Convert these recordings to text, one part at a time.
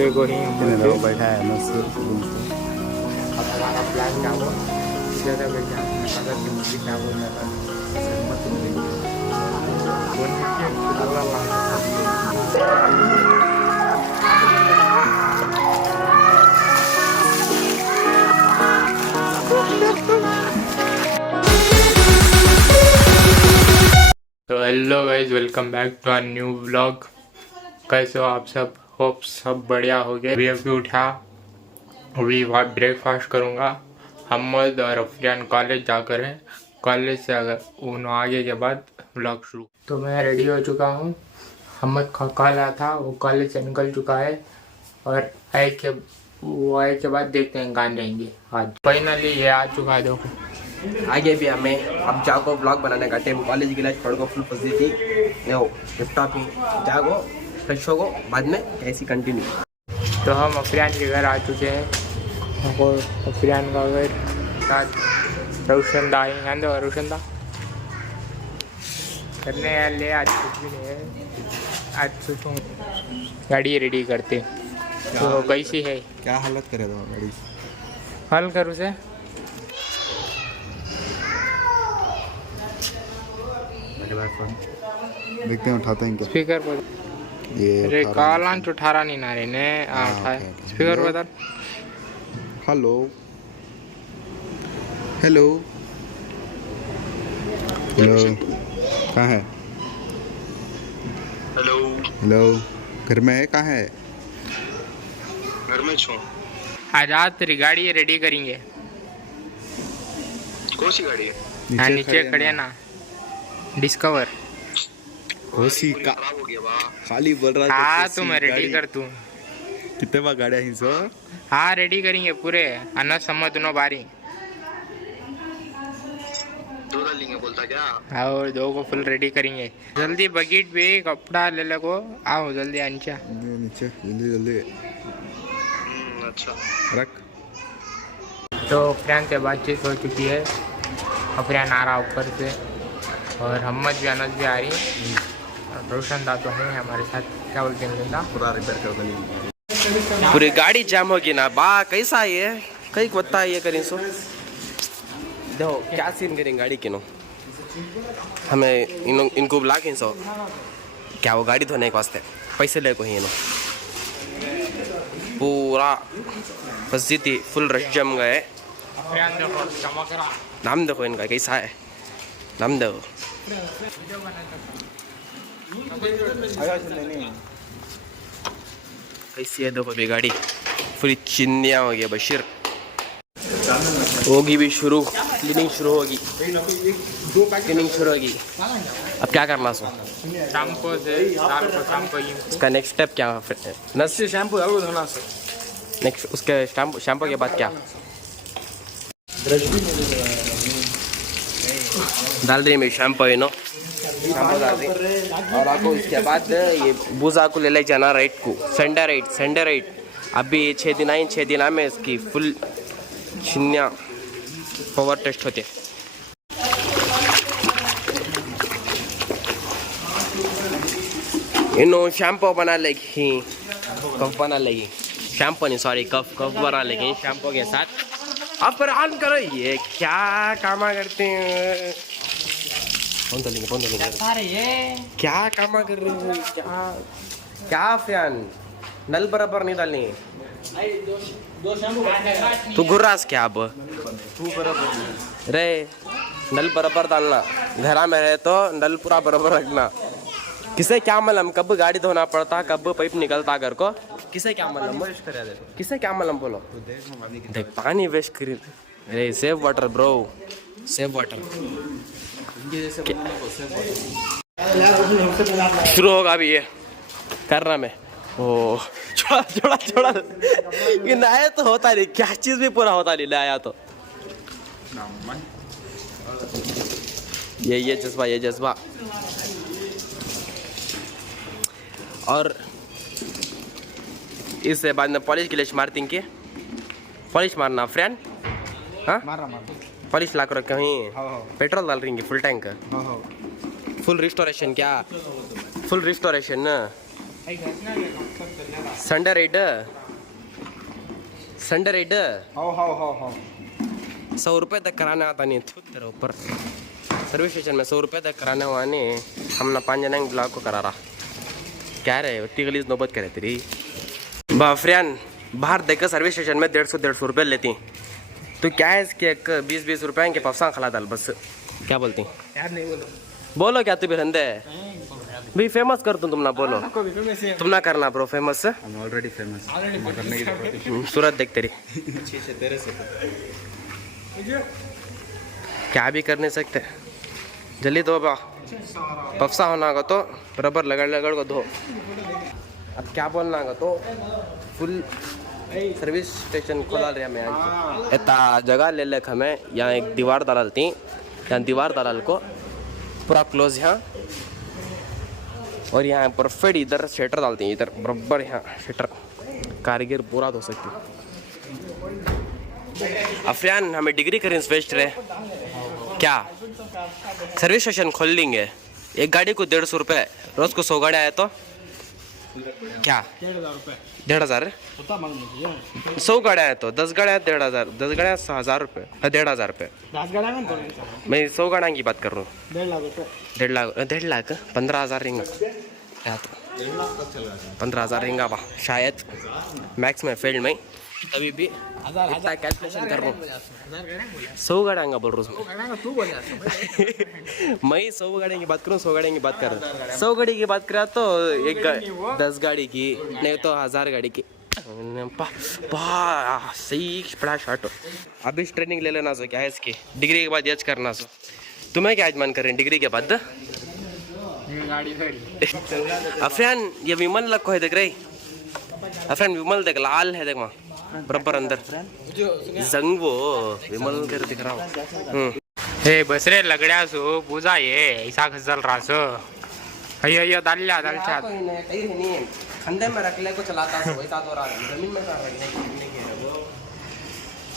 देखो ही बैठा है मस्त। अब हमारा प्लान क्या हुआ, ज़्यादा बैठा अगर मुझे क्या बोलना था सहमत हो गई बोल के पूरा तो hello guys, welcome back to our new vlog. कैसे हो आप सब? होप सब बढ़िया हो गए। अभी उठा, अभी ब्रेकफास्ट करूँगा। हमद और अफरियान कॉलेज जाकर है, कॉलेज से अगर उन आगे के बाद व्लॉग शुरू। तो मैं रेडी हो चुका हूँ। हमद का कॉल आया था, वो कॉलेज से निकल चुका है और आए के बाद देखते हैं कहाँ जाएंगे। आज फाइनली ये आ चुका है। देखो आगे भी हमें अब जागो ब्लॉग बनाने का टाइम। कॉलेज की लाइफ पढ़ो फुल फजी थी। लैपटॉप ही जागो, फ्रेश हो गो, बाद में ऐसी कंटिन्यू। तो हम अफरियान के घर आ चुके हैं। और अफरियान का घर साथ रोशनदा आएंगे और रोशनदा करने ले। आज कुछ भी नहीं है, आज सोचूँ गाड़ी रेडी करते। तो कैसी है, क्या हालत करे दो गाड़ी हल करूँ से देखते हैं उठाते हैं क्या स्पीकर पर। ये अरे कालांच उठारा नहीं ना रे ने उठाए स्पीकर बता। हेलो हेलो हेलो, कहाँ है? हेलो हेलो, घर में है? कहाँ है? घर में छू। आज आज तेरी गाड़ी रेडी करेंगे। कौन सी गाड़ी है? हाँ नीचे खड़े है ना, डिस्कवर। कोसी का खराब हो गया वाह। खाली बोल रहा है। हाँ तो मैं रेडी कर तू। कितने बार गाड़ियाँ ही सो? हाँ रेडी करेंगे पूरे अन्न सम्मत दोनों बारी। दो डालेंगे बोलता क्या? और दो को फुल रेडी करेंगे। जल्दी बकेट भी कपड़ा ले लगो, आओ जल्दी अंचा नीचे जल्दी जल्दी अच्छा रख। तो अफरियान से बातचीत हो चुकी है। अफरियान आ रहा ऊपर से और हमद भी अनस भी आ रही है। रोशनदा तो है हमारे साथ। क्या बोलते हैं जिंदा पूरा रिपेयर कर देंगे। पूरी गाड़ी जाम होगी ना बा। कैसा ये कई बता ये करें सो देखो क्या सीन करें गाड़ी के नो। हमें इनको बुला के सो क्या वो गाड़ी धोने के वास्ते पैसे ले को ही नो। पूरा फंसी थी, फुल रश जम गए। अफरियान देखो चमक रहा। नाम देखो इनका कैसा है, नाम देखो। कैसी है देखो भी गाड़ी, पूरी चिन्नियाँ हो गई। बशीर होगी भी शुरू, क्लीनिंग शुरू होगी, क्लीनिंग शुरू होगी। अब क्या करना सो शैम्पू से शैम्पू उसका नेक्स्ट स्टेप क्या है? नस शैम्पू धोना सो। नेक्स्ट उसके शैम्पू के बाद क्या डाल रही मैं शैम्पू है नो, शैम्पू डाल रही। और आपको इसके बाद ये बूजा को ले जाना राइट को, सेंडर राइट। अभी 6 दिन आई, 6 दिन में इसकी फुल छिन्या पावर टेस्ट होते। इन्हों शैम्पू बना लेगी, कफ बना लेगी, शैम्पू नहीं सॉरी कफ बना लेगी शैम्पू के साथ। अब पर ऑन करो, ये क्या काम करते हैं? फोन तो लेंगे क्या काम कर रहे हो? क्या फैन नल बराबर नहीं डालनी। तू गुर्रास क्या अब रे? नल बराबर डालना, घरा में रहे तो नल पूरा बराबर रखना। किसे क्या मालूम कब गाड़ी धोना पड़ता, कब पाइप निकलता घर को, किसे क्या मालूम? किसे क्या मालूम बोलो? देख पानी वेस्ट कर रे। Save water bro, save water. शुरू होगा अभी ये करना में। ओ छोड़ा ये नया तो होता नहीं, क्या चीज भी पूरा होता नहीं नया तो। ये जज्बा और इससे बाद में पॉलिश के लिए मारती के पॉलिश मारना फ्रेंड। हाँ पॉलिश ला कर कहीं पेट्रोल डाल रही फुल टैंक, फुल रिस्टोरेशन। क्या फुल रिस्टोरेशन ना संडे रेट हाँ 100 रुपये तक कराने आता नहीं तेरे ऊपर सर्विस स्टेशन में 100 रुपये तक कराने हुआ नहीं हम ना 5 जने ब्लॉक को करा रहा क्या रे इतनी गलीज नौबत करे तेरी बाफरियान बाहर देखकर सर्विस स्टेशन में 150 रुपये लेती तो क्या है इसके 20 रुपये के पफसा खिला डाल बस क्या बोलती यार नहीं बोलो क्या तू भी रंदे भी फेमस कर तुम ना बोलो तुम ना करना ब्रो फेमस ऑलरेडी फेमस सूरत देख तेरी तेरे से क्या भी कर नहीं सकते जल्दी दो बा पफसा होना होगा तो बराबर लगड़ को दो अब क्या बोलना होगा तो फुल सर्विस स्टेशन खोला रहा मैं इतना जगह ले लेक हमें यहाँ एक दीवार डालती यहाँ दीवार डाल को पूरा क्लोज यहाँ और यहाँ परफेक्ट इधर शटर डालती हैं इधर बराबर यहाँ शटर कारीगर पूरा धो सकती अफरियान हमें डिग्री करें स्वेस्ट रहे क्या सर्विस स्टेशन खोल लेंगे एक गाड़ी को 150 रुपये रोज को 100 गाड़ी आए तो क्या 1,500 100 गाड़ी आए तो 10 गाड़ी आए 1,500 10 गाड़ी 1,000 रुपये 1,500 रुपये मैं 100 गाड़ी की बात कर रहा हूँ 1.5 लाख 15,000 रिंगा या तो 15,000 रिंगा वाह शायद मैक्स में फील्ड में अभी भी इतना कैलकुलेशन कर रहा हूँ 100 गाड़ियाँ बोल रहा हूँ मैं 100 गाड़ी की बात करूँ 100 गाड़ी की बात कर रहा हूँ 100 गाड़ी की बात करा तो 10 गाड़ी की नहीं तो 1000 गाड़ी की सही बड़ा शॉट हो अभी ट्रेनिंग ले लेना सो क्या है इसकी डिग्री के बाद यच करना सो तुम्हें क्या मन कर रहे हैं डिग्री के बाद अफरान ये विमल लग को है देख रही अफरान विमल देख लाल है देख वहाँ बराबर अंदर जंग वो विमल कर दिख रहा हूँ हे बस रे लगड्या सो पूजा ये ऐसा खजल रहा सो अयो दाल्या दालचा खंडे में रख ले को चलाता सो वैसा तो रहा जमीन में कर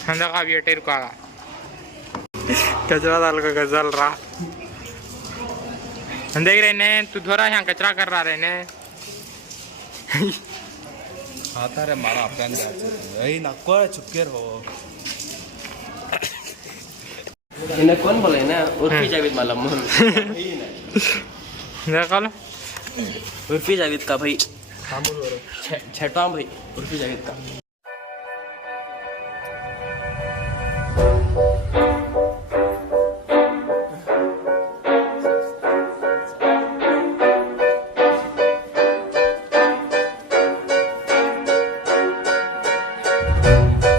खंडा का भी टेर का कचरा डाल का गजल रहा देख रहे ने तू थोड़ा यहाँ कचरा कर रहा रहे ने आता रे मारा अफगान यही नको चुपके रहो इन्हें कौन बोले ना उर्फी जावेद मालूम देखा लो उर्फी जावेद का भाई छठवां भाई उर्फी जावेद का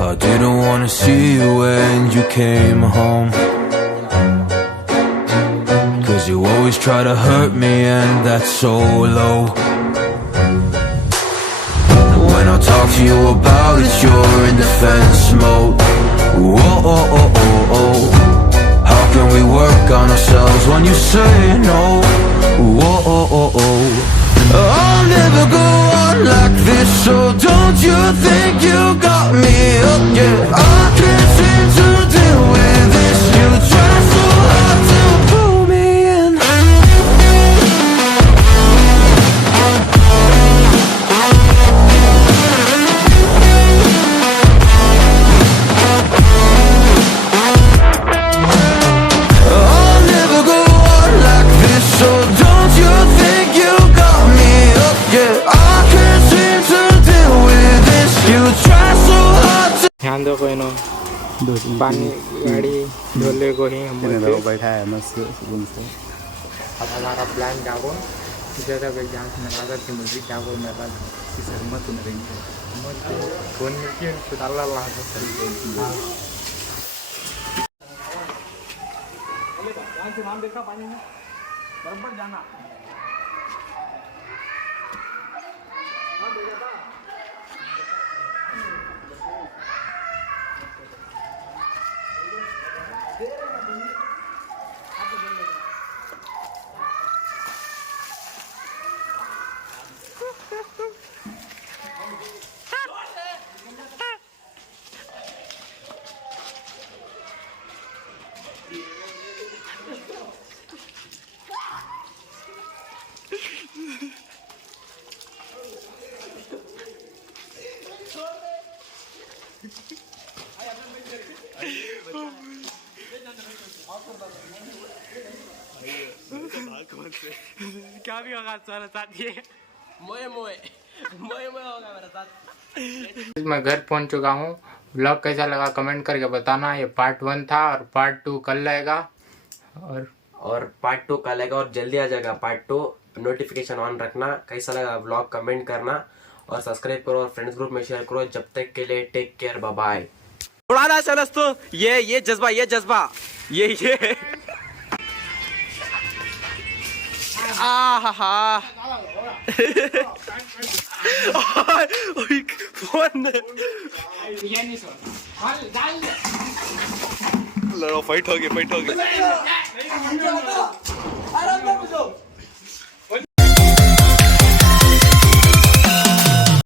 I didn't wanna see you when you came home, 'cause you always try to hurt me and that's so low. When I talk to you about it, you're in defense mode. Whoa, oh, oh, oh, oh. How can we work on ourselves when you say no? Whoa, oh, oh, oh. I'll never go on like this, so don't you think you got me up yet? I can't seem to deal with this. You try so hard to pull me in. I'll never go on like this, so don't you think you got me up yet? I can't seem to deal with this. You try so hard to. ध्यान दो कोई no पानी गाड़ी ढोले को ही हम बैठा है मस्त सुकून से अब हमारा प्लान क्या हो ज़्यादा एग्जाम में लगा थी मुझे क्या हो मेरा सर मत नहीं मत फोन में क्यों सुधारला ला नाम देखा पानी में बराबर जाना क्या भी होगा तुम्हारे साथ ये। मोए मोए मोए मोए होगा मेरे साथ। मैं घर पहुंच चुका हूँ। व्लॉग कैसा लगा कमेंट करके बताना। ये पार्ट 1 था और पार्ट 2 कल रहेगा। और पार्ट 2 कल आएगा और जल्दी आ जाएगा पार्ट 2। नोटिफिकेशन ऑन रखना। कैसा लगा व्लॉग कमेंट करना और सब्सक्राइब करो और फ्रेंड्स ग्रुप में शेयर करो। जब तक के लिए टेक केयर, बाय बाय। उड़ाना चलस तो ये जज्बा ये आहा फोन फाइट हो गई